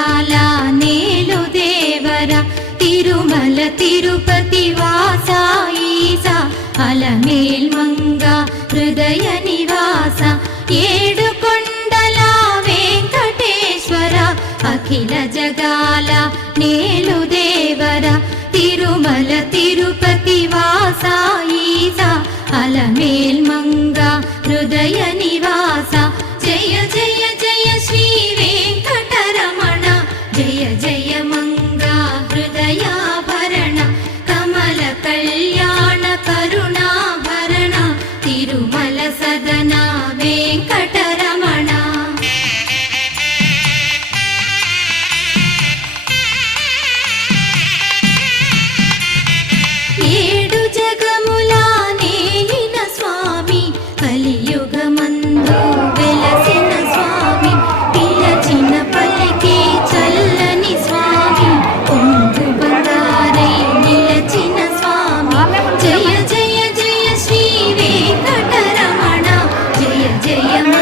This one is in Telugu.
దివ్యజాల నేలు దేవర తిరుమల తిరుపతి వాసాయిస అలమేల్ మంగ హృదయ నివాస ఏడు కొండల వెంకటేశ్వర అఖిల జగాల నేలు దేవర తిరుమల తిరుపతి వాసాయిస హృదయ నివాస జయ జయ జయ శ్రీ జయ జయ Seria